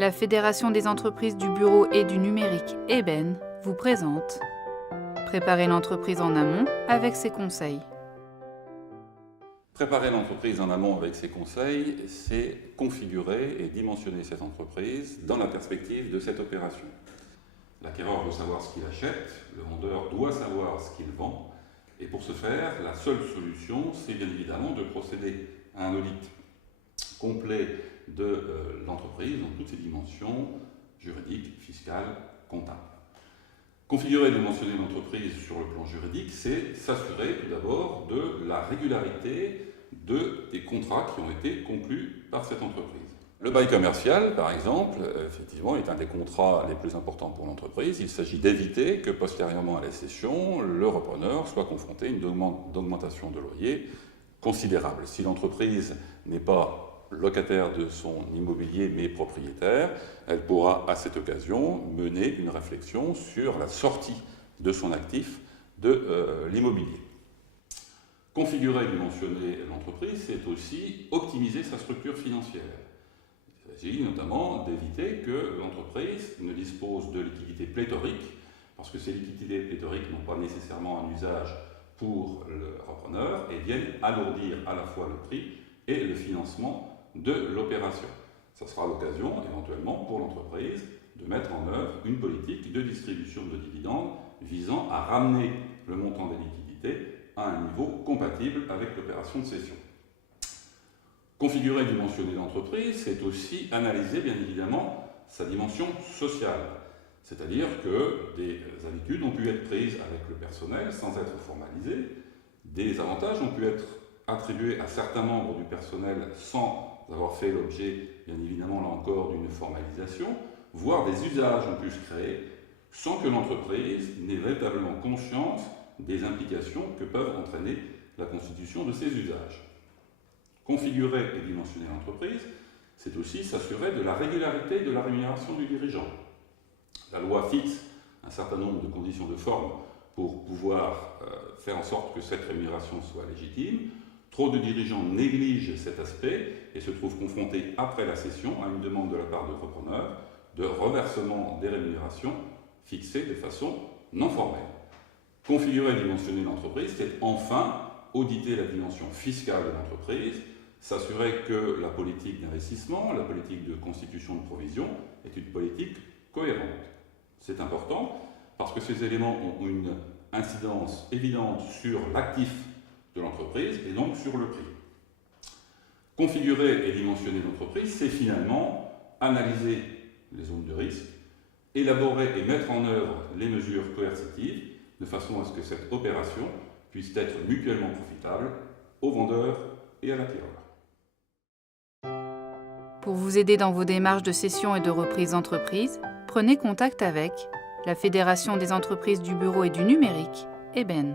La Fédération des entreprises du bureau et du numérique EBEN vous présente Préparer l'entreprise en amont avec ses conseils. Préparer l'entreprise en amont avec ses conseils, c'est configurer et dimensionner cette entreprise dans la perspective de cette opération. L'acquéreur veut savoir ce qu'il achète, le vendeur doit savoir ce qu'il vend, et pour ce faire, la seule solution, c'est bien évidemment de procéder à un audit complet de l'entreprise dans toutes ses dimensions juridiques, fiscales, comptables. Configurer et dimensionner l'entreprise sur le plan juridique, c'est s'assurer tout d'abord de la régularité des contrats qui ont été conclus par cette entreprise. Le bail commercial, par exemple, effectivement, est un des contrats les plus importants pour l'entreprise. Il s'agit d'éviter que, postérieurement à la cession, le repreneur soit confronté à une augmentation de loyer considérable. Si l'entreprise n'est pas locataire de son immobilier mais propriétaire, elle pourra à cette occasion mener une réflexion sur la sortie de son actif de l'immobilier. Configurer et dimensionner l'entreprise, c'est aussi optimiser sa structure financière. Il s'agit notamment d'éviter que l'entreprise ne dispose de liquidités pléthoriques, parce que ces liquidités pléthoriques n'ont pas nécessairement un usage pour le repreneur et viennent alourdir à la fois le prix et le financement de l'opération. Ça sera l'occasion éventuellement pour l'entreprise de mettre en œuvre une politique de distribution de dividendes visant à ramener le montant des liquidités à un niveau compatible avec l'opération de cession. Configurer et dimensionner l'entreprise, c'est aussi analyser bien évidemment sa dimension sociale. C'est-à-dire que des habitudes ont pu être prises avec le personnel sans être formalisées, des avantages ont pu être attribués à certains membres du personnel sans avoir fait l'objet, bien évidemment, là encore, d'une formalisation, voire des usages ont pu se créer sans que l'entreprise n'ait véritablement conscience des implications que peuvent entraîner la constitution de ces usages. Configurer et dimensionner l'entreprise, c'est aussi s'assurer de la régularité de la rémunération du dirigeant. La loi fixe un certain nombre de conditions de forme pour pouvoir faire en sorte que cette rémunération soit légitime. Trop de dirigeants négligent cet aspect et se trouvent confrontés après la cession à une demande de la part de repreneurs de reversement des rémunérations fixées de façon non formelle. Configurer et dimensionner l'entreprise, c'est enfin auditer la dimension fiscale de l'entreprise, s'assurer que la politique d'investissement, la politique de constitution de provision est une politique cohérente. C'est important parce que ces éléments ont une incidence évidente sur l'actif de l'entreprise et donc sur le prix. Configurer et dimensionner l'entreprise, c'est finalement analyser les zones de risque, élaborer et mettre en œuvre les mesures coercitives de façon à ce que cette opération puisse être mutuellement profitable aux vendeurs et à l'acquéreur. Pour vous aider dans vos démarches de cession et de reprise d'entreprise, prenez contact avec la Fédération des entreprises du bureau et du numérique, EBEN.